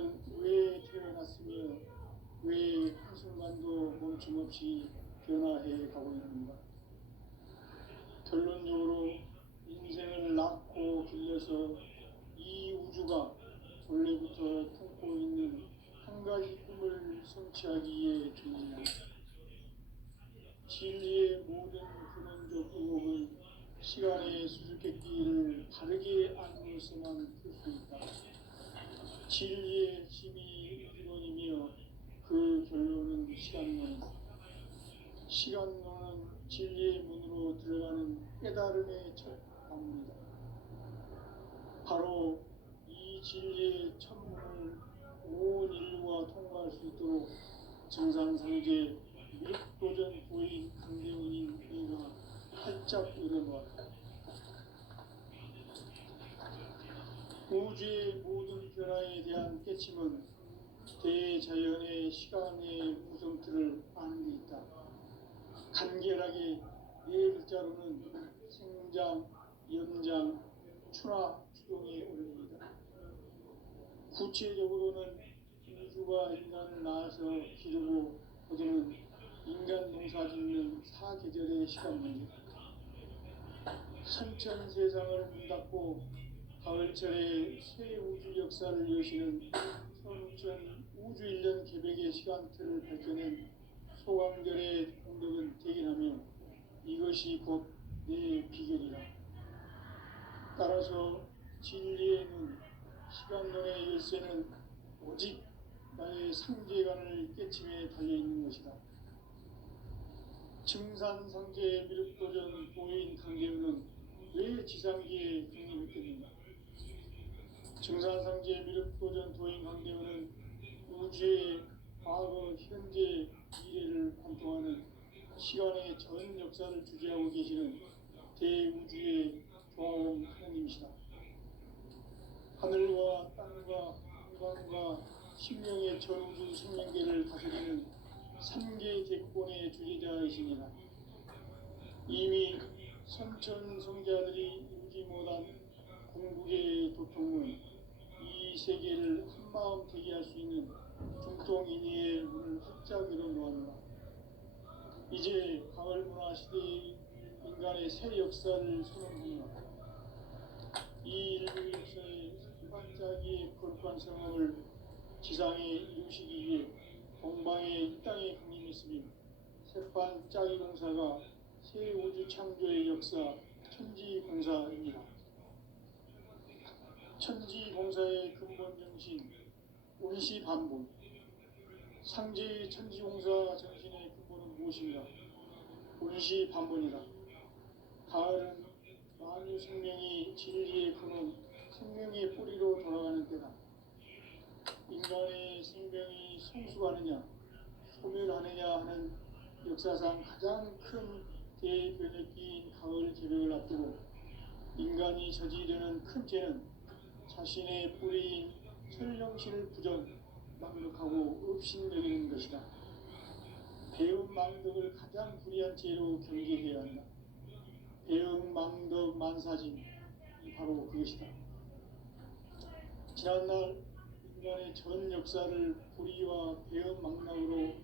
우리는 왜 태어났으며 왜 한순간도 멈춤없이 변화해 가고 있는가? 결론적으로 인생을 낳고 길러서 이 우주가 원래부터 품고 있는 한 가지 꿈을 성취하기 위해 존재한다. 진리의 모든 근원적 의혹은 시간의 수수께끼를 바르게 알고서만 풀 수 있다. 진리의 힘이 우주론이며 그 결론은 시간론이다. 시간론은 진리의 문으로 들어가는 깨달음의 첫 방문이다. 바로 이 진리의 첫 문을 온 인류가 통과할 수 있도록 정상성제 미륵도전 도인 강대원인 우리가 활짝 열어놓았다. 우주의 모든 변화에 대한 깨침은 대자연의 시간의 구성틀을 아는 데 있다. 간결하게 네 글자로는 생장, 연장, 추나 추동의 원리이다. 구체적으로는 우주가 인간을 낳아서 기르고 거두는 인간 농사 짓는 사계절의 시간 문제다. 선천 세상을 문닫고 가을철에 새 우주 역사를 여시는 선우천 우주 1년 계백의 시간틀을 밝혀낸 소강절의 공덕은 대견하며 이것이 곧 내 비결이다. 따라서 진리의 눈, 시간론의 열쇠는 오직 나의 상제관을 깨침에 달려있는 것이다. 증산상제 미륵도전 도인 강대우는 왜 지상기에 독립했겠는가? 증산상제 미륵도전 도인 강대우는 우주의 과거, 현재, 미래를 관통하는 시간의 전 역사를 주재하고 계시는 대우주의 조화원 하나님이시다. 하늘과 땅과 한강과 신명의 전우주 생명계를 다스리는 삼계 객본의 주재자이시니라. 이미 선천성자들이 이루지 못한 궁극의 도통은 이 세계를 한마음 되게 할 수 있는 중통인의의 문을 활짝 열어놓았노라. 이제 가을 문화 시대의 인간의 새 역사를 선언하노라. 이 인류 역사의 반짝이의 거룩한 성업을 지상에 이루시기 위해 동방의 이 땅에 강림했으며 새반짝이 공사가 새 우주 창조의 역사 천지공사입니다. 천지공사의 근본 정신 운시반본. 상제의 천지공사 정신의 근본은 무엇인가? 운시반본이다. 가을은 만유 생명이 진리의 근원, 생명의 뿌리로 돌아가는 때다. 인간의 생명이 성숙하느냐, 소멸하느냐 하는 역사상 가장 큰 대변혁기인 가을 계백을 앞두고 인간이 저지르는 큰 죄는 자신의 뿌리인 천령신을 부정, 망덕하고 업신여기는 것이다. 배움 망덕을 가장 불의한 죄로 경계해야 한다. 배움 망덕 만사짐이 바로 그것이다. 지난날 인간의 전 역사를 불의와 배움 망락으로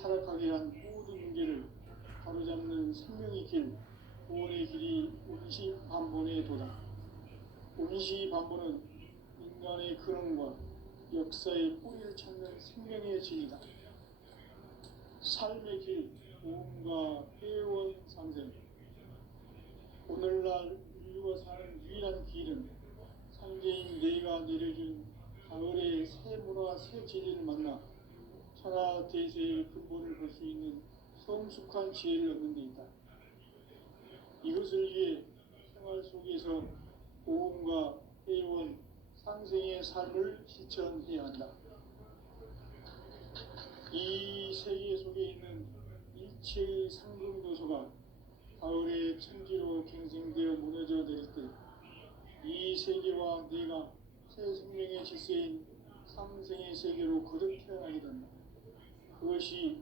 타락하게 한 모든 문제를 바로잡는 생명의 길, 구원의 길이 운시반본의 도다. 운시반본은 인간의 근원과 역사의 뿌리를 찾는 생명의 진리다. 삶의 길, 보험과 회원 상생. 오늘날 인류가 사는 유일한 길은 상제인 내가 내려준 가을의 새 문화, 새 진리를 만나 천하 대세의 근본을 볼 수 있는 성숙한 지혜를 얻는 데 있다. 이것을 위해 생활 속에서 보험과 회원, 상생의 삶을 실천해야 한다. 이 세계 속에 있는 일체의 상금도서가 가을의 천지로 갱생되어 무너져 내릴 때 이 세계와 내가 새 생명의 질서인 상생의 세계로 거듭 태어나게 된다. 그것이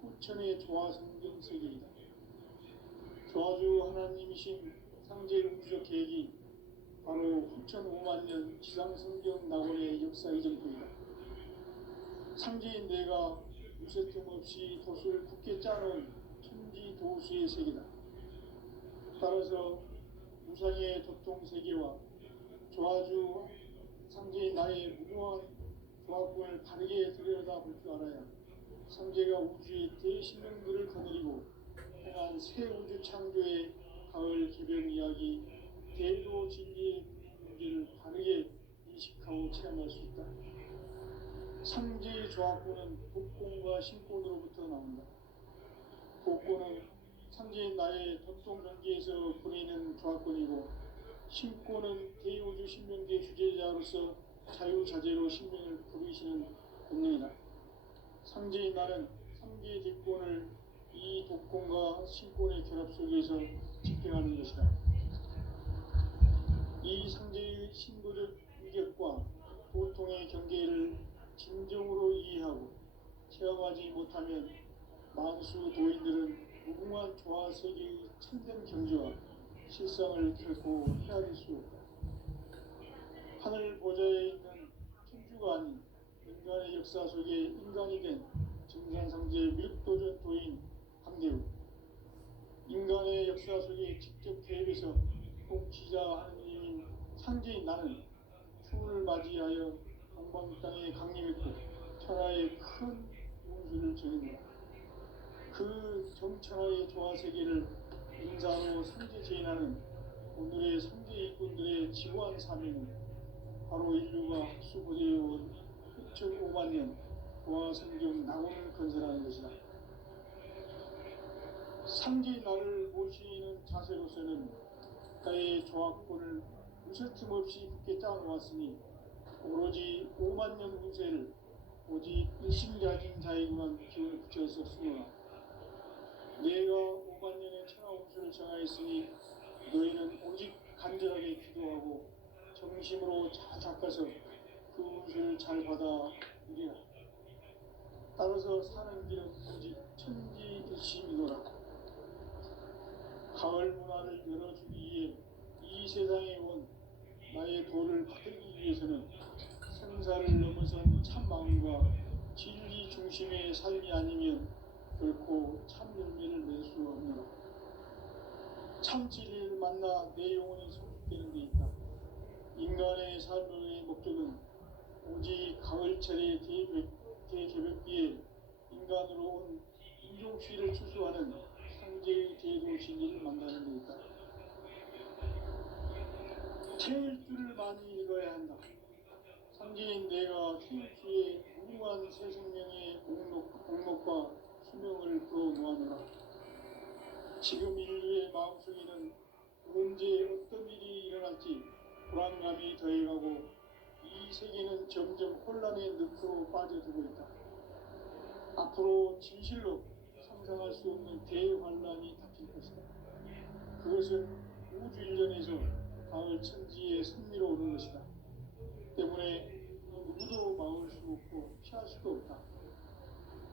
후천의 조화성경 세계이다. 조화주 하나님이신 상제 우주적 계획이 바로 후천 5만 년 지상성경 낙원의 역사 이전부이다. 상제인 내가 무쇠틈 없이 도수를 굳게 짜놓은 천지 도수의 세계다. 따라서 무상의 도통 세계와 조아주 상제인 나의 무궁한 조합권을 바르게 들여다볼 줄 알아야 상제가 우주의 대신령들을 거느리고 행한 새 우주 창조의 가을 개변 이야기, 대도 진리의 문제를 바르게 인식하고 체험할 수 있다. 상제의 조합권은 복권과 신권으로부터 나온다. 복권은 상제인 나의 전통 경기에서 보내는 조합권이고, 신권은 대우주 신명계 주제자로서 자유자재로 신명을 부르시는 본능이다. 상제인 나는 3개의 대권을 이 독권과 신권의 결합 속에서 집행하는 것이다. 이 상제의 신도적 위격과 도통의 경계를 진정으로 이해하고 체험하지 못하면 만수 도인들은 무궁한 조화 세계의 참된 경지와 실상을 결코 헤아릴 수 없다. 하늘 보좌에 있는 천주가 아닌 인간의 역사 속에 인간이 된 증산상제 밀도전 도인 함대우, 인간의 역사 속에 직접 개입해서 통치자 하느님인 상제인 나는 추을 맞이하여 동방 땅에 강림했고 천하의 큰 운수를 정했노라. 그 정천하의 조화세계를 인사로 상제 제인하는 오늘의 상제 일꾼들의 지구한 사명은 바로 인류가 학수고대해온 6,500만 년 조화성경 낙원을 건설하는 것이다. 상제인 나를 모시는 자세로서는 나의 조합권을 무쇠틈 없이 굳게 짜놓았으니 오로지 5만 년 운세를 오직 일심가진 자에게만 기운을 붙여서 쓰노라. 내가 5만 년의 천하 운수를 정하였으니 너희는 오직 간절하게 기도하고 정심으로 잘 닦아서 그 운수를 잘 받아 누리라. 따라서 사는 길은 오직 천지일심이노라. 가을 문화를 열어주기 위해 이 세상에 온 나의 도를 받들기 위해서는 생사를 넘어선 참 마음과 진리 중심의 삶이 아니면 결코 참 열매를 낼 수 없노라. 참 진리를 만나 내 영혼이 성숙되는 데 있다. 인간의 삶의 목적은 오직 가을철의 대개벽기에 인간으로 온 인종시를 추수하는 상제의 대도 진리를 만나는 데 있다. 태일주를 많이 읽어야 한다. 상제인 내가 태일주의 무궁한 새 생명의 목록과 수명을 불어놓아노라. 지금 인류의 마음속에는 언제 어떤 일이 일어날지 불안감이 더해가고 이 세계는 점점 혼란의 늪으로 빠져들고 있다. 앞으로 진실로 상상할 수 없는 대환란이 닥칠 것이다. 그것은 우주 일련에서 가을 천지의 승리로 오는 것이다. 때문에 누구도 막을 수 없고 피할 수도 없다.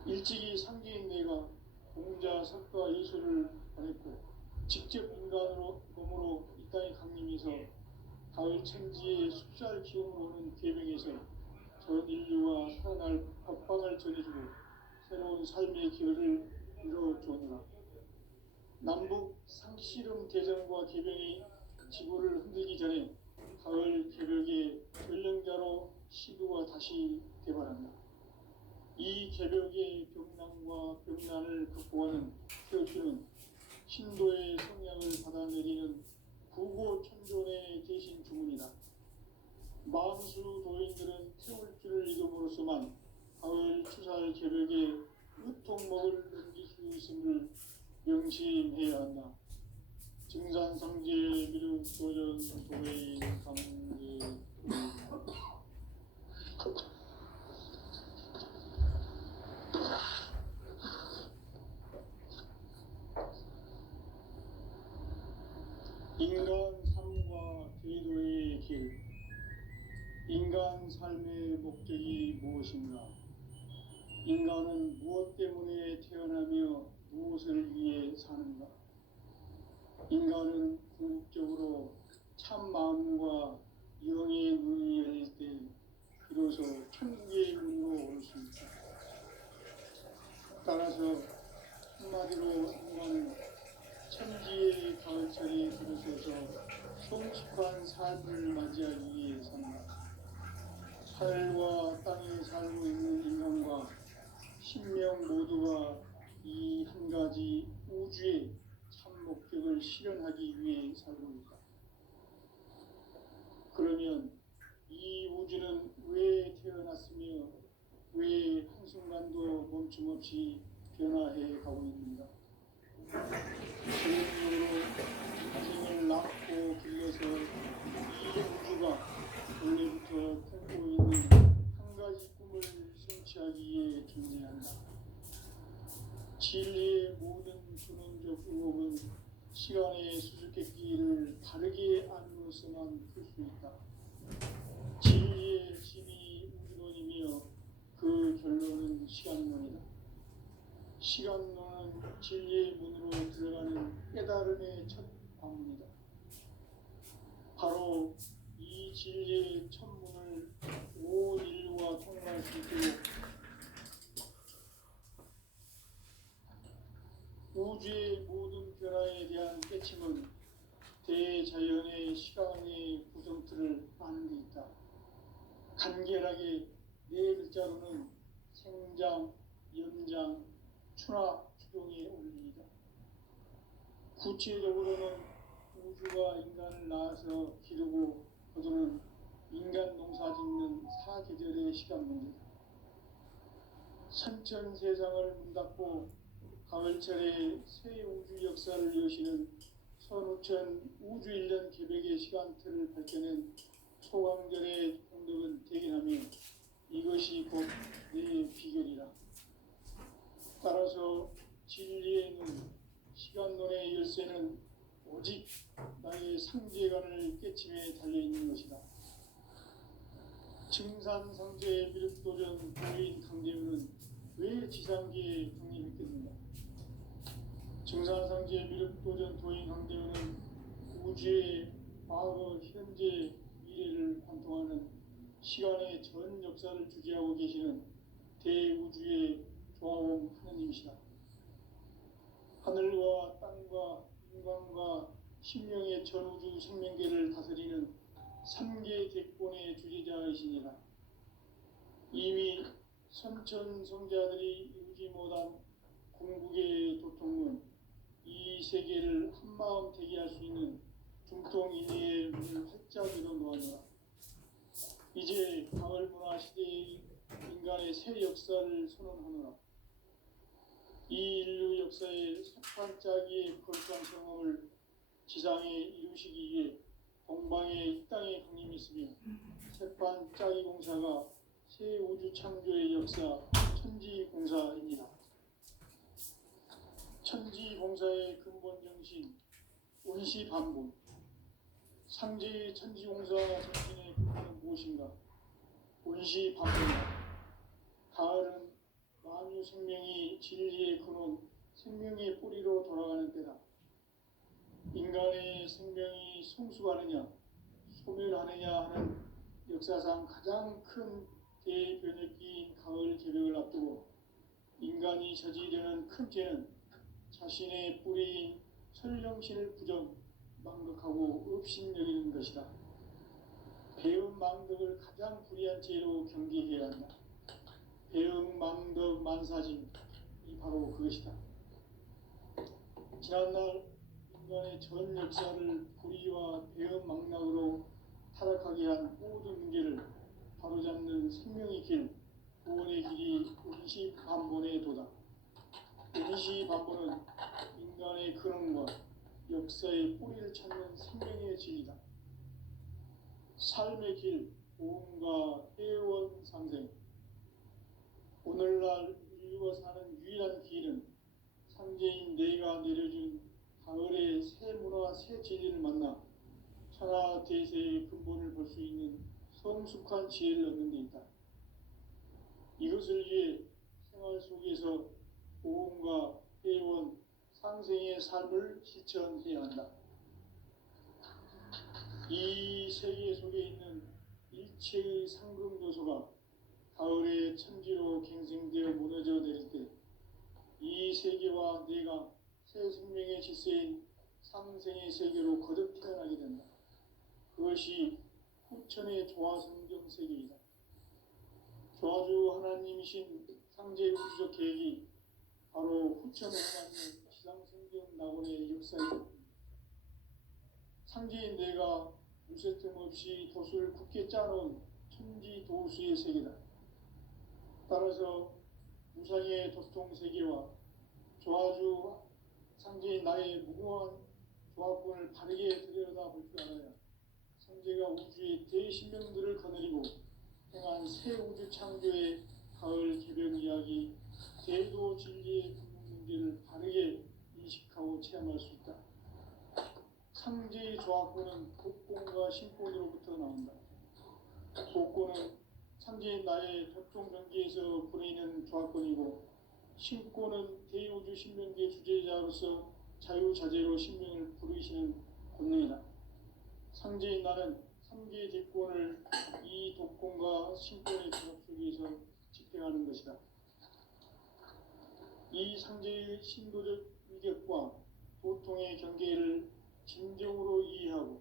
일찍이 상제인 내가 공자, 석가, 예수를 보냈고 직접 인간으로 몸으로 이 땅에 강림해서 가을 천지의 숲살 기운으로 오는 계명에서 전 인류가 살아날 법방을 전해주고 새로운 삶의 길을 이뤄주느라. 남북 상씨름 대전과 개병이 지구를 흔들기 전에 가을 개벽의 전령자로 시도가 다시 개발한다. 이 개벽의 병난과 병난을 극복하는 태울주는 신도의 성향을 받아내리는 구고천존의 대신 주문이다. 만수 도인들은 태울주를 읽음으로써만 가을 추살 개벽의 으통목을 넘길 수 있음을 명심해야 한다. 증산상제 미륵도전 도인 감계 인간 삶과 제도의 길. 인간 삶의 목적이 무엇인가? 인간은 무엇 때문에 태어나며 무엇을 위해 사는가? 인간은 궁극적으로 참 마음과 영의 눈이 열릴 때 비로소 천국의 문으로 올 수 있다. 따라서 한마디로 인간은 천지의 가을철에 들어서서 성숙한 삶을 맞이하기 위해 산다. 하늘과 땅에 살고 있는 인간과 신명 모두가 이 한 가지 우주의 참 목적을 실현하기 위해 살고 있다. 그러면 이 우주는 왜 태어났으며 왜 한순간도 멈춤없이 변화해 가고 있는가? 전형적으로 자생을 낳고 길러서 이 우주가 원래부터 품고 있는 한 가지 꿈을 성취하기 위해 존재한다. 진리의 모든 근원적 의혹은 시간의 수수께끼를 바르게 알므로서만 풀 수 있다. 진리의 핵심이 우주론이며 그 결론은 시간론이다. 시간론은 진리의 문으로 들어가는 깨달음의 첫 관문이다. 바로 이 진리의 첫 문을 온 인류가 통과할 수 있도록 우주의 모든 변화에 대한 깨침은 대자연의 시간의 구성틀을 아는 데 있다. 간결하게 네 글자로는 생장, 연장, 추나 추동의 원리이다. 구체적으로는 우주가 인간을 낳아서 기르고 거두는 인간 농사 짓는 사계절의 시간 문제다. 선천 세상을 문닫고 가을철에 새 우주 역사를 여시는 선우천 우주 1년 계획의 시간틀을 밝혀낸 소강절의 공덕은 대견하며 이것이 곧 내 비결이라. 따라서 진리에는 시간론의 열쇠는 오직 나의 상제관을 깨침에 달려있는 것이다. 증산상제 미륵도전 도인 강제문은 왜 지상계에 독립했겠는가? 증산상제 미륵도전 도인 강제문은 우주의 과거, 현재, 미래를 관통하는 시간의 전 역사를 주재하고 계시는 대우주의 조화원 하느님이시다. 하늘과 땅과 인간과 신명의 전우주 생명계를 다스리는 3계 대권의 주재자이시니라. 이미 선천성자들이 이루지 못한 궁극의 도통문, 이 세계를 한마음 되게 할 수 있는 중통인의의 문을 활짝 열어 놓아노라. 이제 가을 문화 시대의 인간의 새 역사를 선언하노라. 이 인류 역사의 석판짜기의 거룩한 경험을 지상에 이루시기 위해 동방에 이 땅에 강림했으며 색판짜기 공사가 새 우주 창조의 역사 천지공사입니다. 천지공사의 근본 정신 원시반복. 상제의 천지공사 정신의 근본은 무엇인가? 원시반복이다. 가을은 만유 생명이 진리의 근원, 생명의 뿌리로 돌아가는 때다. 인간의 생명이 성숙하느냐, 소멸하느냐 하는 역사상 가장 큰 대변혁기인 가을 개벽을 앞두고 인간이 저지르는 큰 죄는 자신의 뿌리인 설령신을 부정, 망각하고 업신여기는 것이다. 배음 망덕을 가장 불의한 죄로 경계해야 한다. 배음 망덕 만사진, 이 바로 그것이다. 지난날 인간의 전 역사를 불의와 배음 망락으로 타락하게 한 모든 문제를 바로잡는 생명의 길, 구원의 길이 원시반본의 도다. 원시반본은 인간의 근원과 역사의 뿌리를 찾는 생명의 진리다. 삶의 길, 보험과 회원 상생. 오늘날 인류가 사는 유일한 길은 상제인 내가 내려준 가을의 새 문화, 새 진리를 만나 천하 대세의 근본을 볼 수 있는 성숙한 지혜를 얻는 데 있다. 이것을 위해 생활 속에서 보험과 회원, 상생의 삶을 실천해야 한다. 이 세계 속에 있는 일체의 상금 요소가 가을의 천지로 갱생되어 무너져 내릴 때 이 세계와 내가 새 생명의 질서인 상생의 세계로 거듭 태어나게 된다. 그것이 후천의 조화성경 세계이다. 조화주 하나님이신 상제 우주적 계획이 바로 후천 5만년 지상성경 낙원의 역사이다. 상제인 내가 무쇠뜸 없이 도수를 굳게 짜놓은 천지 도수의 세계다. 따라서 무상의 도통 세계와 조화주 상제인 나의 무궁한 조합권을 바르게 들여다볼 줄 알아야 상제가 우주의 대신명들을 거느리고 행한 새 우주 창조의 가을 개벽 이야기, 대도 진리의 궁극 문제를 바르게 인식하고 체험할 수 있다. 상제의 조합권은 복권과 신권으로부터 나온다. 복권은 상제인 나의 도통 경계에서 부르이는 조합권이고, 신권은 대우주 신명계 주제자로서 자유자재로 신명을 부르시는 권능이다. 상제인 나는 3개의 대권을 이 독권과 신권의 조합 속에서 집행하는 것이다. 이 상제의 신도적 위격과 도통의 경계를 진정으로 이해하고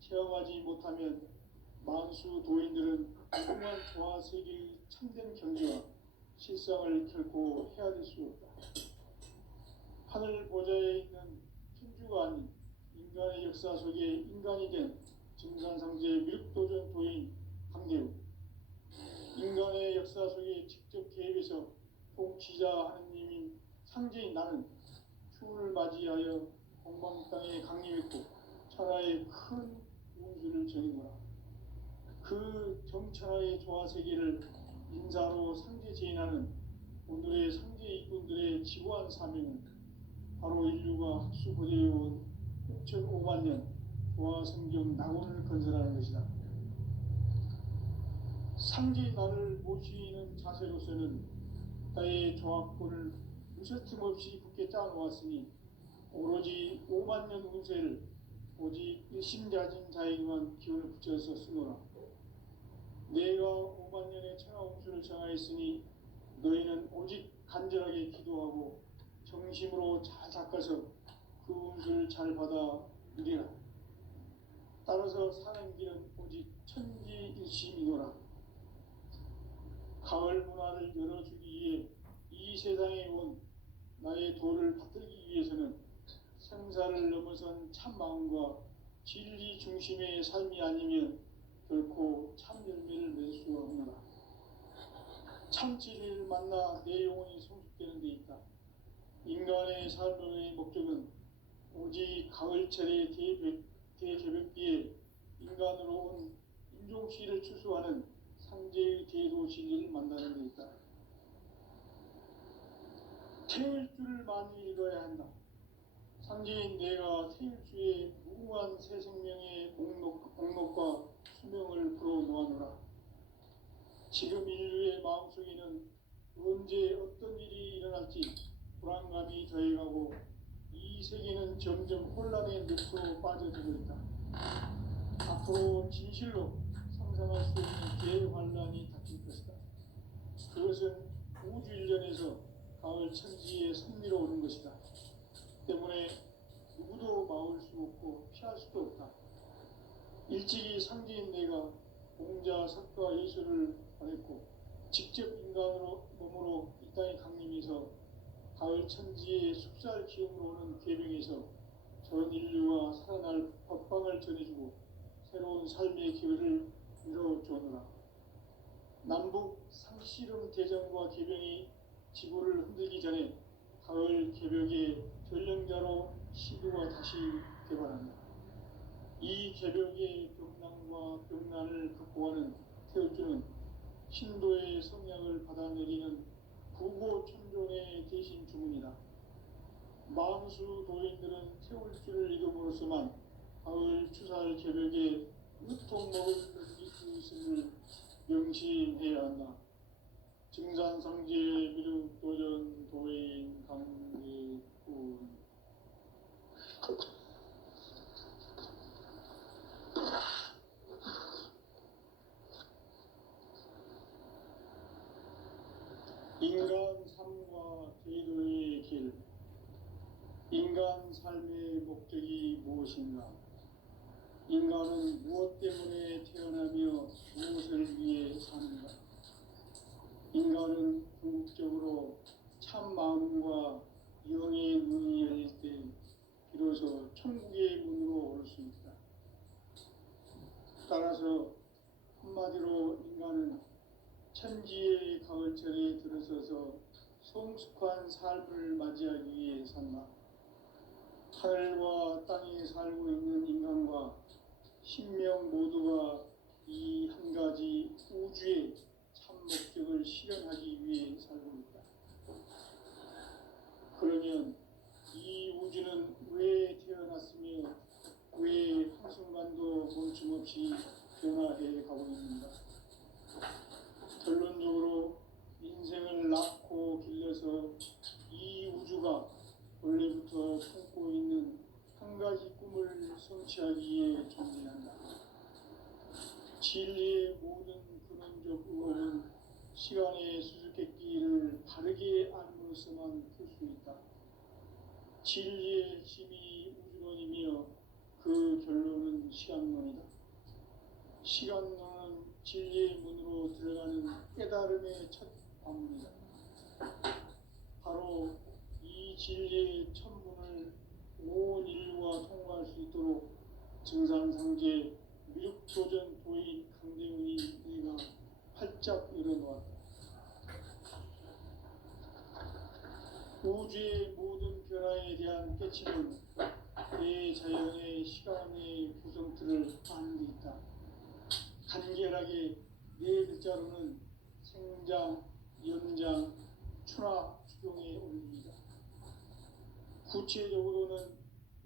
체험하지 못하면 만수 도인들은 무궁한 조화 세계의 참된 경지와 실상을 결코 헤아릴 수 없다. 하늘 보좌에 있는 천주가 아닌 인간의 역사 속에 인간이 된 증산상제 밀도전 도인 강대우, 인간의 역사 속에 직접 개입해서 통치자 하느님인 상제인 나는 추운을 맞이하여 공방 땅에 강림했고 천하의 큰 운수를 전해노라. 그 정천하의 조화세계를 인사로 상제 제인하는 오늘의 상제 이꾼들의 지고한 사명은 바로 인류가 학수고대해온 6,500만 년 조화성경 낙원을 건설하는 것이다. 상제인 나를 모시는 자세로서는 나의 조합권을 무쇠틈 없이 굳게 짜놓았으니 오로지 5만 년 운세를 오직 일심자진 자에게만 기운을 붙여서 쓰노라. 내가 5만 년의 천하 운수를 정하였으니 너희는 오직 간절하게 기도하고 정심으로 잘 닦아서 그 운수를 잘 받아 누리라. 따라서 사는 길은 오직 천지일심이노라. 가을 문화를 열어주기 위해 이 세상에 온 나의 도를 받들기 위해서는 생사를 넘어선 참 마음과 진리 중심의 삶이 아니면 결코 참 열매를 맺을 수가 없노라. 참 진리를 만나 내 영혼이 성숙되는 데 있다. 인간의 삶의 목적은 오직 가을철의 대개벽기에 인간으로 온 인종시를 추수하는 상제의 대도 진리를 만나는 데 있다. 태울 줄을 많이 읽어야 한다. 상제인 내가 태울주의 무궁한 새 생명의 목록과 수명을 풀어놓아노라. 지금 인류의 마음속에는 언제 어떤 일이 일어날지 불안감이 더해가고 이 세계는 점점 혼란의 늪으로 빠져들고 있다. 앞으로 진실로 상상할 수 없는 대환란이 닥칠 것이다. 그것은 우주 일련에서 가을 천지에 섭리로 오는 것이다. 때문에 누구도 막을 수 없고 피할 수도 없다. 일찍이 상제인 내가 공자, 석가, 예수를 보냈고 직접 인간으로 몸으로 이 땅에 강림해서 가을 천지의 숙살 기운으로 오는 계명에서 전 인류와 살아날 법방을 전해주고 새로운 삶의 기회를 이뤄주노라. 남북 상씨름 대전과 계병이 지구를 흔들기 전에 가을 개벽의 전령자로 시도가 다시 개발한다. 이 개벽의 병난과 병난을 극복하는 태울주는 신도의 성약을 받아내리는 부고천존의 대신 주문이다. 만수 도인들은 태울주를 이름으로서만 가을 추살 개벽에 으통 먹을 것을 명심해야 한다. 증산상제 미륵도전 도인 강대군. 인간 삶과 제도의 길, 인간 삶의 목적이 무엇인가? 인간은 무엇 때문에 태어나며 무엇을 위해 사는가? 인간은 궁극적으로 참 마음과 영의 문이 열릴 때 비로소 천국의 문으로 올 수 있다. 따라서 한마디로 인간은 천지의 가을철에 들어서서 성숙한 삶을 맞이하기 위해 산다. 하늘과 땅에 살고 있는 인간과 신명 모두가 이 한 가지 우주의 참 목적을 실현하기 위해 살고 있다. 그러면 이 우주는 왜 태어났으며 왜 한순간도 멈춤없이 변화해 가고 있는가? 결론적으로 인생을 낳고 길러서 이 우주가 원래부터 품고 있는 한 가지 꿈을 성취하기 위해 존재한다. 진리의 모든 근원적 의혹은 시간의 수수께끼를 바르게 알므로써만 풀 수 있다. 진리의 핵심이 우주론이며 그 결론은 시간론이다. 시간론은 진리의 문으로 들어가는 깨달음의 첫 관문이다. 바로 이 진리의 천문을 온 인류가 통과할 수 있도록 증산상제 미륵도전 도인 강대훈이 내가 활짝 열어놓았다. 우주의 모든 변화에 대한 깨침은 대자연의 시간의 구성틀을 아는 데 있다. 간결하게 네 글자로는 생장, 연장, 추나 추동에 올립니다. 구체적으로는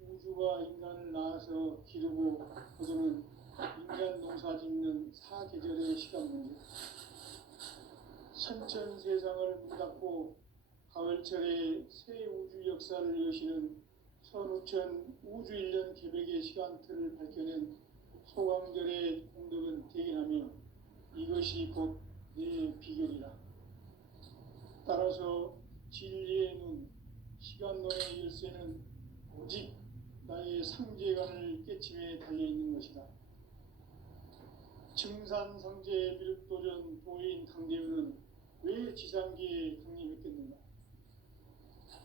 우주가 인간을 낳아서 기르고 거두는 인간 농사 짓는 사계절의 시간 문제, 선천 세상을 문 닫고 가을철에 새 우주 역사를 여시는 선우천 우주 1년 계백의 시간틀을 밝혀낸 소강절의 공덕은 대견하며 이것이 곧 내 비결이라. 따라서 진리의 눈, 시간론의 열쇠는 오직 나의 상제관을 깨침에 달려있는 것이다. 증산상제 미륵도전 도인 강대훈은 왜 지상기에 강림했겠는가?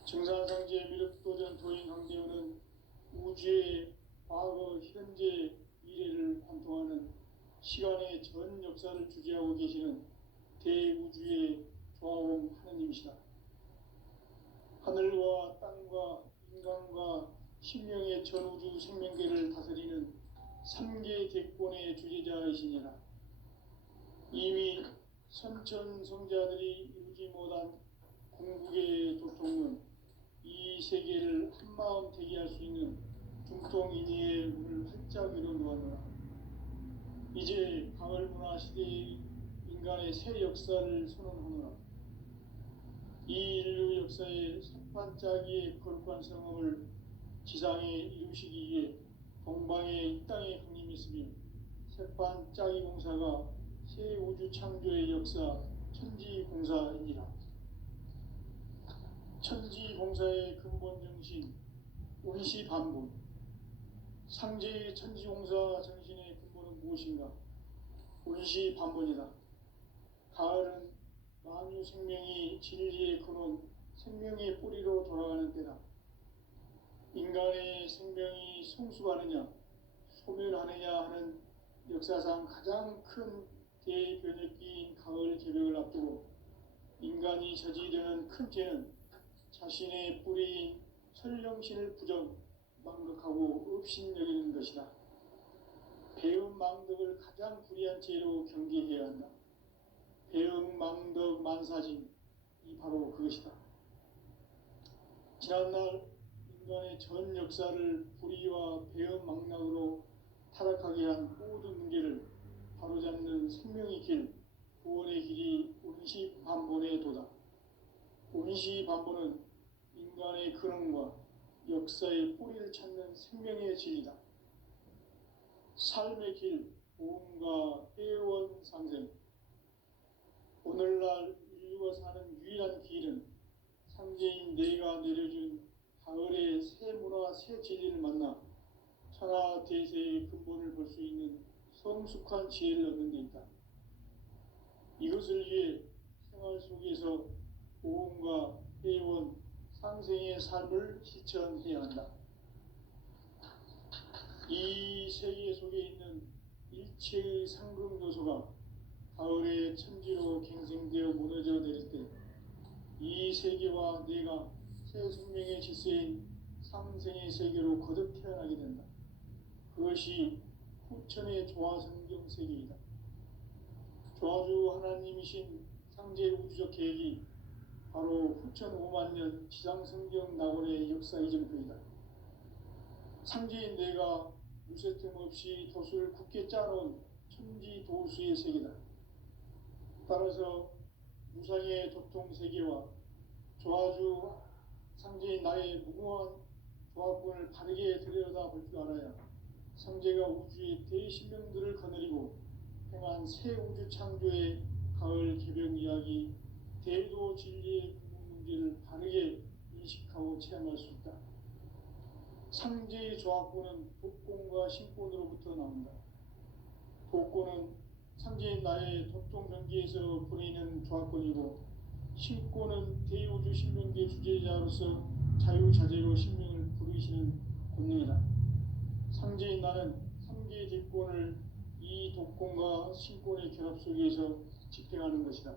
증산상제 미륵도전 도인 강대훈은 우주의 과거, 현재, 미래를 관통하는 시간의 전 역사를 주재하고 계시는 대우주의 조화원 하느님이시다. 하늘과 땅과 인간과 신명의 전우주 생명계를 다스리는 3개 객본의 주제자이시니라. 이미 선천성자들이 이루지 못한 궁극의 도통은 이 세계를 한마음 되게 할 수 있는 중통인의의 문을 활짝 열어놓았노라. 이제 가을문화 시대의 인간의 새 역사를 선언하노라. 이 인류 역사의 석판짜기의 거룩한 성업을 지상에 이루시기 위해 동방의 이 땅에 강림했으며 석판짜기 공사가 새 우주 창조의 역사 천지공사이니라. 천지공사의 근본 정신 운시반본, 상제의 천지공사 정신의 근본은 무엇인가? 운시반본이다. 가을은 만유 생명이 진리의 근원, 생명의 뿌리로 돌아가는 때다. 인간의 생명이 성숙하느냐, 소멸하느냐 하는 역사상 가장 큰 대변혁기인 가을 개벽을 앞두고 인간이 저지르는 큰 죄는 자신의 뿌리인 설령신을 부정, 망극하고 업신여기는 것이다. 배음 망덕을 가장 불의한 죄로 경계해야 한다. 배음 망덕 만사진, 이 바로 그것이다. 지난날 인간의 전 역사를 불의와 배음 망락으로 타락하게 한 모든 문제를 바로잡는 생명의 길, 구원의 길이 운시반본의 도다. 운시반본은 인간의 근원과 역사의 뿌리를 찾는 생명의 진리다. 삶의 길, 보험과 회원 상생. 오늘날 인류가 태일주가 사는 유일한 길은 상제인 내가 내려준 가을의 새 문화 새 진리를 만나 천하 대세의 근본을 볼 수 있는 성숙한 지혜를 얻는 데 있다. 이것을 위해 생활 속에서 오음과 회원, 상생의 삶을 실천해야 한다. 이 세계 속에 있는 일체의 상금 요소가 가을의 천지로 갱생되어 무너져 내릴 때 이 세계와 내가 새 생명의 질서인 상생의 세계로 거듭 태어나게 된다. 그것이 후천의 조화성경 세계이다. 조화주 하나님이신 상제 우주적 계획이 바로 후천 5만 년 지상성경 낙원의 역사 이전표이다. 상제인 내가 무쇠틈 없이 도수를 굳게 짜놓은 천지 도수의 세계다. 따라서 무상의 도통 세계와 조화주 상제인 나의 무궁한 조합권을 바르게 들여다볼 줄 알아야 상제가 우주의 대신명들을 거느리고 행한 새 우주 창조의 가을 개벽 이야기, 대도 진리의 궁극 문제를 바르게 인식하고 체험할 수 있다. 상제의 조합권은 독권과 신권으로부터 나온다. 독권은 상제인 나의 도통 경계에서 보내는 조합권이고, 신권은 대우주 신명계 주제자로서 자유자재로 신명을 부르시는 권능이다. 상제인 나는 상계의 대권을 이 독권과 신권의 결합 속에서 집행하는 것이다.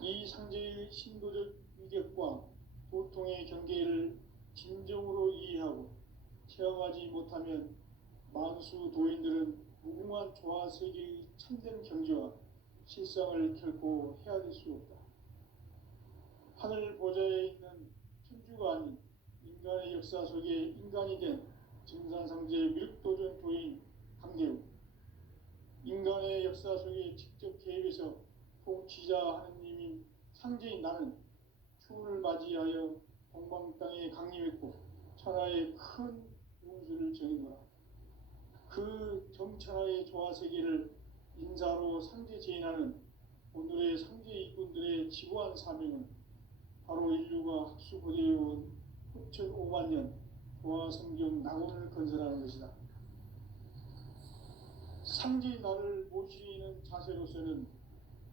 이 상제의 신도적 위격과 도통의 경계를 진정으로 이해하고 체험하지 못하면 만수 도인들은 무궁한 조화 세계의 참된 경지와 실상을 결코 헤아릴 수 없다. 하늘 보좌에 있는 천주가 아닌 인간의 역사 속에 인간이 된 증산상제 밀도전 도인 강대우, 인간의 역사 속에 직접 개입해서 통치자 하느님인 상제인 나는 추운을 맞이하여 동방 땅에 강림했고 천하의 큰 운수를 정해놓아 그 정천하의 조화세계를 인사로 상제 제인하는 오늘의 상제 일꾼들의 지구한 사명은 바로 인류가 학수고대해온 후천 5만 년 조화성경 낙원을 건설하는 것이다. 상제인 나를 모시는 자세로서는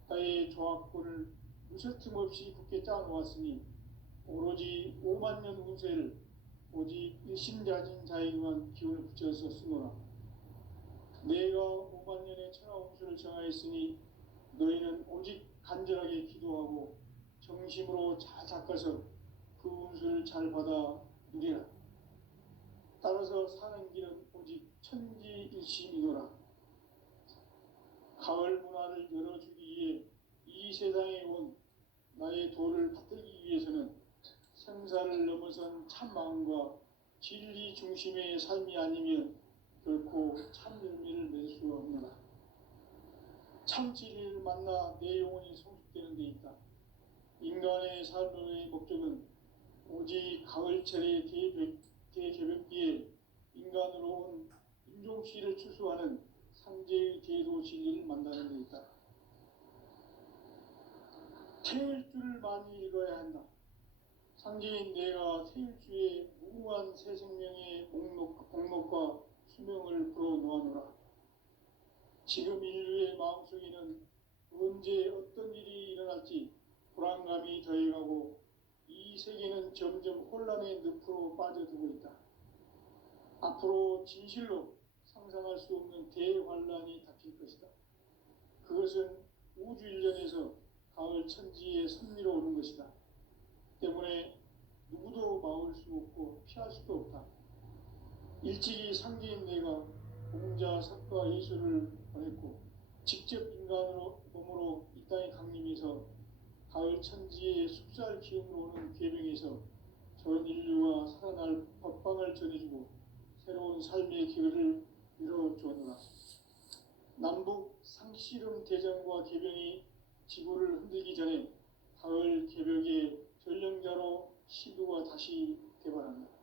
나의 조합권을 무쇠틈 없이 굳게 짜놓았으니 오로지 5만 년 운세를 오직 일심자진 자에게만 기운을 붙여서 쓰노라. 내가 5만 년의 천하 운수를 정하였으니 너희는 오직 간절하게 기도하고 정심으로 잘 닦아서 그 운수를 잘 받아 누리라. 따라서 사는 길은 오직 천지일심이노라. 가을 문화를 열어주기 위해 이 세상에 온 나의 도를 받들기 위해서는 생사를 넘어선 참마음과 진리 중심의 삶이 아니면 결코 참 열매를 맺을 수 없노라. 참 진리를 만나 내 영혼이 성숙되는 데 있다. 인간의 삶의 목적은 오직 가을철의 대개벽기에 인간으로 온 인종시를 추수하는 상제의 대도 진리를 만나는 데 있다. 태일주를 많이 읽어야 한다. 상제인 내가 태일주의 무궁한 새 생명의 목록과 수명을 불어놓아노라. 지금 인류의 마음속에는 언제 어떤 일이 일어날지 불안감이 더해가고 이 세계는 점점 혼란의 늪으로 빠져들고 있다. 앞으로 진실로 상상할 수 없는 대환란이 닥칠 것이다. 그것은 우주 일련에서 가을 천지의 섭리로 오는 것이다. 때문에 누구도 막을 수 없고 피할 수도 없다. 일찍이 상제인 내가 공자, 석가, 예수를 보냈고 직접 인간으로 몸으로 이 땅에 강림해서 가을 천지의 숲살 기운으로 오는 계명에서 전 인류가 살아날 법방을 전해주고 새로운 삶의 기회를 이뤄주었노라. 남북 상씨름 대전과 개병이 지구를 흔들기 전에 가을 개벽의 전령자로 시도가 다시 개발한다.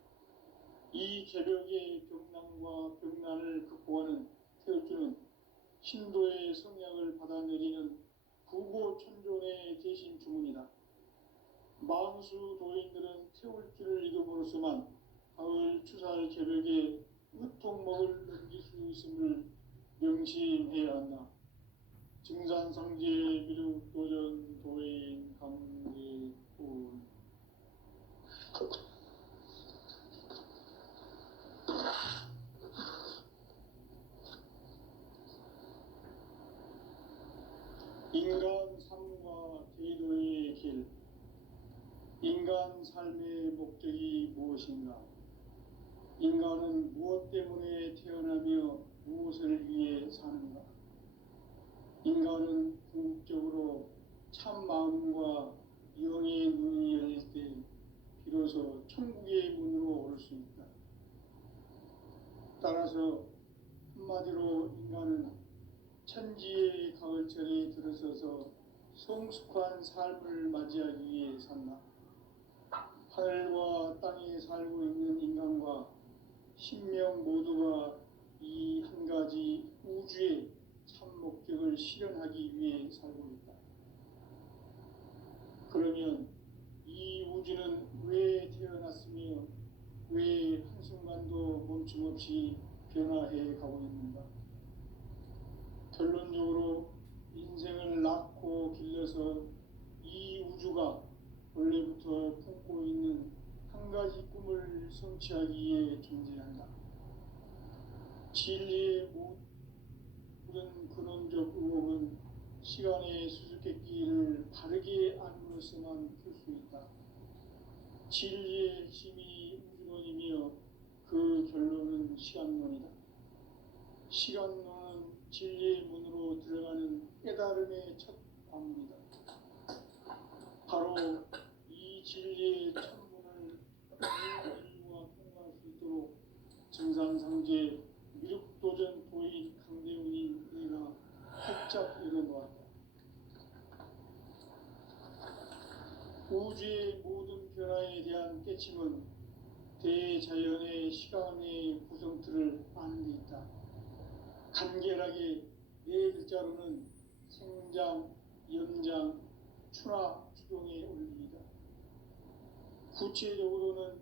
이 개벽의 병난과 병난을 극복하는 태엽주는 신도의 성약을 받아내리는 부고 천조 만수 도인들은 태울 줄을 익음으로써만 가을 추살 개벽에 으통목을 넘길 수 있음을 명심해야 한다. 증산상제 미륵도전 도인 강대훈. 인간 삶과 대도의 길. 인간 삶의 목적이 무엇인가? 인간은 무엇 때문에 태어나며 무엇을 위해 사는가? 인간은 궁극적으로 참 마음과 영의 눈이 열릴 때 비로소 천국의 문으로 올 수 있다. 따라서 한마디로 인간은 천지의 가을철에 들어서서 성숙한 삶을 맞이하기 위해 산다. 하늘과 땅에 살고 있는 인간과 신명 모두가 이 한 가지 우주의 참 목적을 실현하기 위해 살고 있다. 그러면 이 우주는 왜 태어났으며 왜 한순간도 멈춤없이 변화해 가고 있는가? 결론적으로 인생을 낳고 길러서 이 우주가 원래부터 품고 있는 한 가지 꿈을 성취하기 위해 존재한다. 진리의 모든 근원적 의혹은 시간의 수수께끼를 바르게 알므로써만 풀 수 있다. 진리의 핵심이 우주론이며 그 결론은 시간론이다. 시간론은 진리의 문으로 들어가는 깨달음의 첫 관문이다. 바로 이 진리의 천문을 인류가 통과할 수 있도록 증산상제 미륵도전 도인 강대훈이 내가 활짝 열어놓았다. 우주의 모든 변화에 대한 깨침은 대자연의 시간의 구성틀을 아는 데 있다. 간결하게 네 글자로는 생장, 연장, 추나 추동의 원리이다. 구체적으로는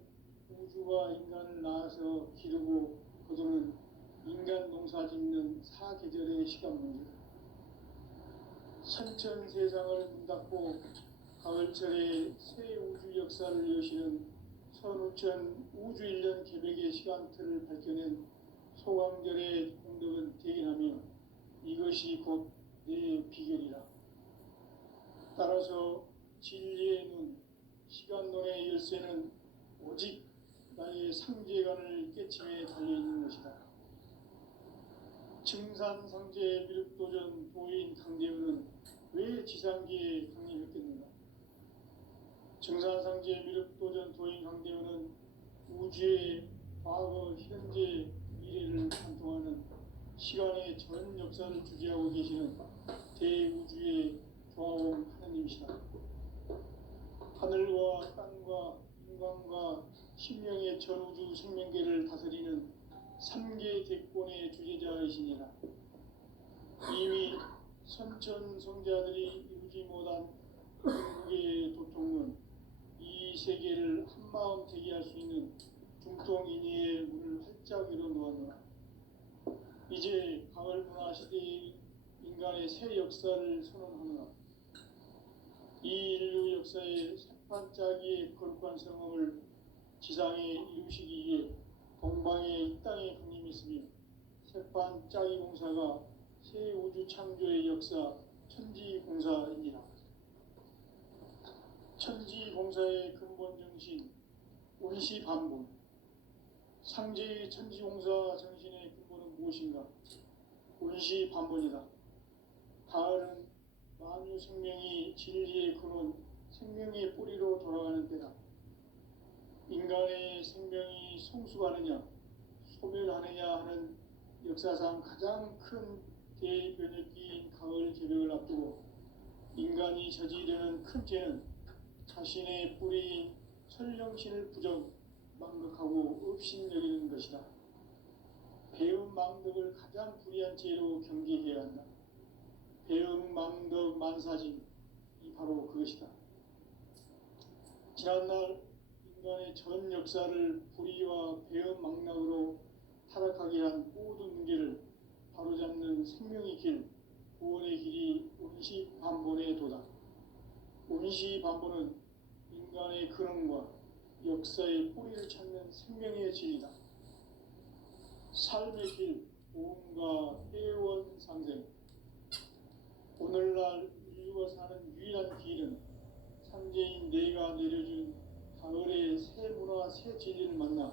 우주가 인간을 낳아서 기르고 거두는 인간 농사 짓는 사계절의 시간 문제다. 선천 세상을 문 닫고 가을철에 새 우주 역사를 여시는 선우천 우주 1년 개벽의 시간틀을 밝혀낸 소강절의 공덕은 대견하며 이것이 곧 내 비결이라. 따라서 진리의 눈, 시간론의 열쇠는 오직 나의 상제관을 깨침에 달려있는 것이다. 증산상제 미륵도전 도인 강대훈은 왜 지상계에 강림했겠는가? 증산상제 미륵도전 도인 강대훈은 우주의 과거, 현재, 미래를 관통하는 시간의 전 역사를 주재하고 계시는 대우주의 조화원 하나님이시다. 하늘과 땅과 인간과 신명의 전우주 생명계를 다스리는 3계 대권의 주재자이시니라. 이미 선천성자들이 이루지 못한 중국의 도통은 이 세계를 한마음 되게 할 수 있는 중통인의의 문을 활짝 열어놓았노라. 이제 가을 문화 시대의 인간의 새 역사를 선언하노라. 이 인류 역사의 새판짜기의 거룩한 성험을 지상에 이루시기 위해 동방에 이 땅에 강림했으며 새판짜기 공사가 새 우주 창조의 역사 천지공사이니라. 천지공사의 근본 정신 원시반본. 상제의 천지공사 정신의 근본은 무엇인가? 원시반본이다. 가을은 만유 생명이 진리의 근원, 생명의 뿌리로 돌아가는 때다. 인간의 생명이 성숙하느냐, 소멸하느냐 하는 역사상 가장 큰 대변혁기인 가을 개벽을 앞두고 인간이 저지르는 큰 죄는 자신의 뿌리인 설령신을 부정, 망덕하고 업신여기는 것이다. 배움 망덕을 가장 불의한 죄로 경계해야 한다. 배움 망덕 만사진, 이 바로 그것이다. 지난날 인간의 전 역사를 불의와 배은망락으로 타락하게 한 모든 문제를 바로잡는 생명의 길, 구원의 길이 운시반본에 도다. 운시반본은 인간의 근원과 역사의 뿌리를 찾는 생명의 진리다. 삶의 길, 보험과 애원상생. 오늘날 인류가 사는 유일한 길은 상제인 내가 내려준 가을의 새 문화 새 진리를 만나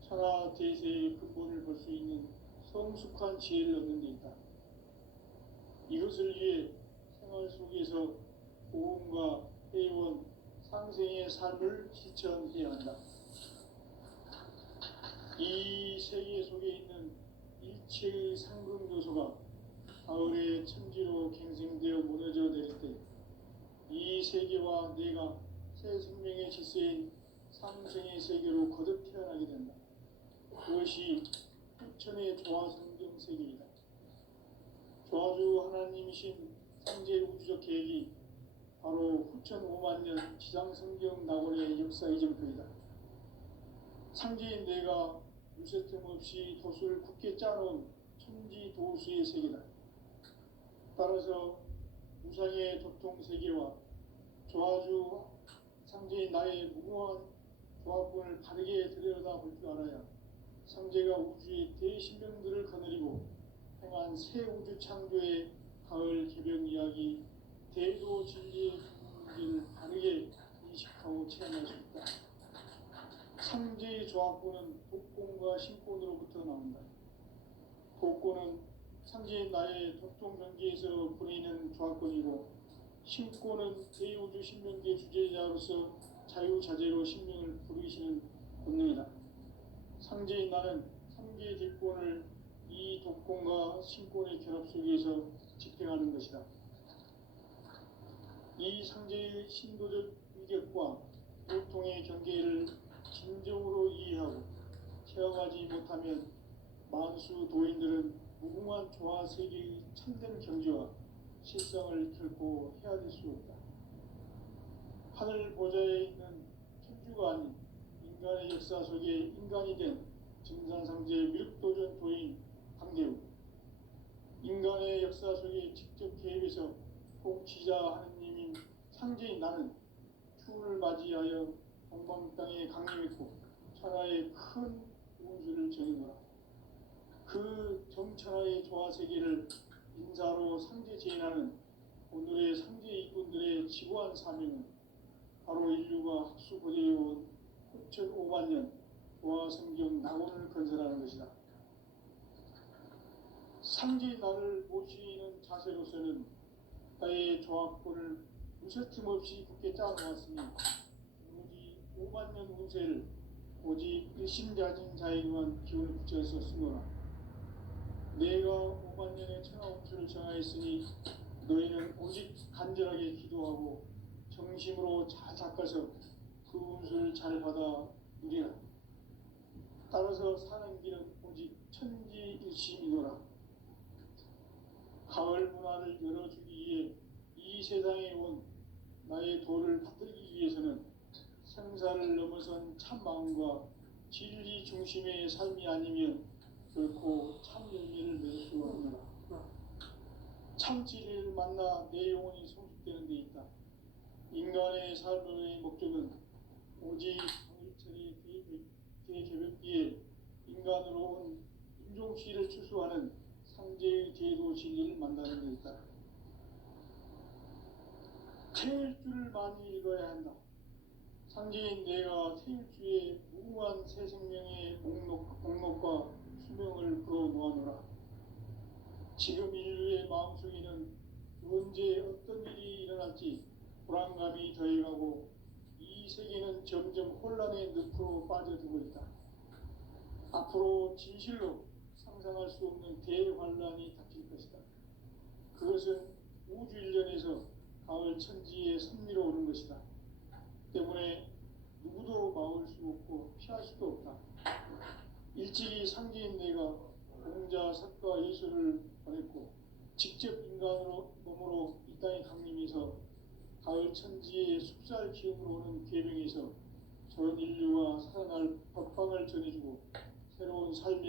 천하 대세의 근본을 볼 수 있는 성숙한 지혜를 얻는 데 있다. 이것을 위해 생활 속에서 보험과 애원, 상생의 삶을 실천해야 한다. 이 세계 속에 있는 일체의 상승요소가 가을의 천지로 갱생되어 무너져 내릴 때 이 세계와 내가 새 생명의 질서인 상생의 세계로 거듭 태어나게 된다. 그것이 후천의 조화성경 세계이다. 조화주 하나님이신 상제 우주적 계획이 바로 후천 5만 년 지상성경 낙원의 역사 이전표이다. 상제인 내가 무쇠 틈 없이 도수를 굳게 짜놓은 천지 도수의 세계다. 따라서 우상의 도통 세계와 조화주 상제인 나의 무궁한 조합권을 바르게 들여다볼 줄 알아야 상제가 우주의 대신명들을 거느리고 행한 새 우주 창조의 가을 개벽 이야기 대도 진리의 문제를 바르게 인식하고 체험할 수 있다. 상제의 조합권은 복권과 신권으로부터 나온다. 복권은 상제인 나의 도통 경계에서 보내는 조합권이고, 신권은 대우주 신명계 주제자로서 자유자재로 신명을 부르시는 본능이다. 상제인 나는 상계의 뒷권을 이 독권과 신권의 결합 속에서 집행하는 것이다. 이 상제의 신도적 위격과 보통의 경계를 진정으로 이해하고 체험하지 못하면 만수 도인들은 무궁한 조화 세계의 참된 경지와 실상을 결코 헤아릴 수 없다. 하늘 보좌에 있는 천주가 아닌 인간의 역사 속에 인간이 된 증산상제 미륵도전 도인 강대우, 인간의 역사 속에 직접 개입해서 통치자 하느님인 상제인 나는 추운을 맞이하여 동방 땅에 강림했고 천하의 큰 운수를 정해노라. 그 정천하의 조화세계를 인사로 상제 제인하는 오늘의 상제 이꾼들의 지고한 사명은 바로 인류가 학수고대해온 후천 5만 년 조화성경 낙원을 건설하는 것이다. 상제인 나를 모시는 자세로서는 나의 조합권을 무쇠틈 없이 굳게 짜놓았으니 오직 5만 년 운세를 오직 일심자진 자에게만 기운을 붙여서 쓰노라. 내가 5만 년의 천하 운수를 정하였으니 너희는 오직 간절하게 기도하고 정심으로 잘 닦아서 그 운수를 잘 받아 누리라. 따라서 사는 길은 오직 천지일심이노라. 가을 문화를 열어주기 위해 이 세상에 온 나의 도를 받들기 위해서는 생사를 넘어선 참 마음과 진리 중심의 삶이 아니면 결코 참 열매를 맺을 수가 없노라. 참 진리를 만나 내 영혼이 성숙되는 데 있다. 인간의 삶의 목적은 오직 당일철의 대개벽기에 인간으로 온 인종시를 추수하는 상제의 제도 진리를 만나는 데 있다. 태일주를 많이 읽어야 한다. 상제인 내가 태일주의 무궁한 새 생명의 목록과 수명을 불어놓아노라. 지금 인류의 마음속에는 언제 어떤 일이 일어날지 불안감이 더해가고 이 세계는 점점 혼란의 늪으로 빠져들고 있다. 앞으로 진실로 상상할 수 없는 대환란이 닥칠 것이다. 그것은 우주 일련에서 가을 천지에 선미로 오는 것이다. 때문에 누구도 막을 수 없고 피할 수도 없다. 일찍이 상제인 내가 공자, 석가, 예수를 보냈고 직접 인간으로 몸으로 이 땅에 강림해서 가을 천지의 숲살 기운으로 오는 괴명에서 전 인류가 살아날 법방을 전해주고 새로운 삶의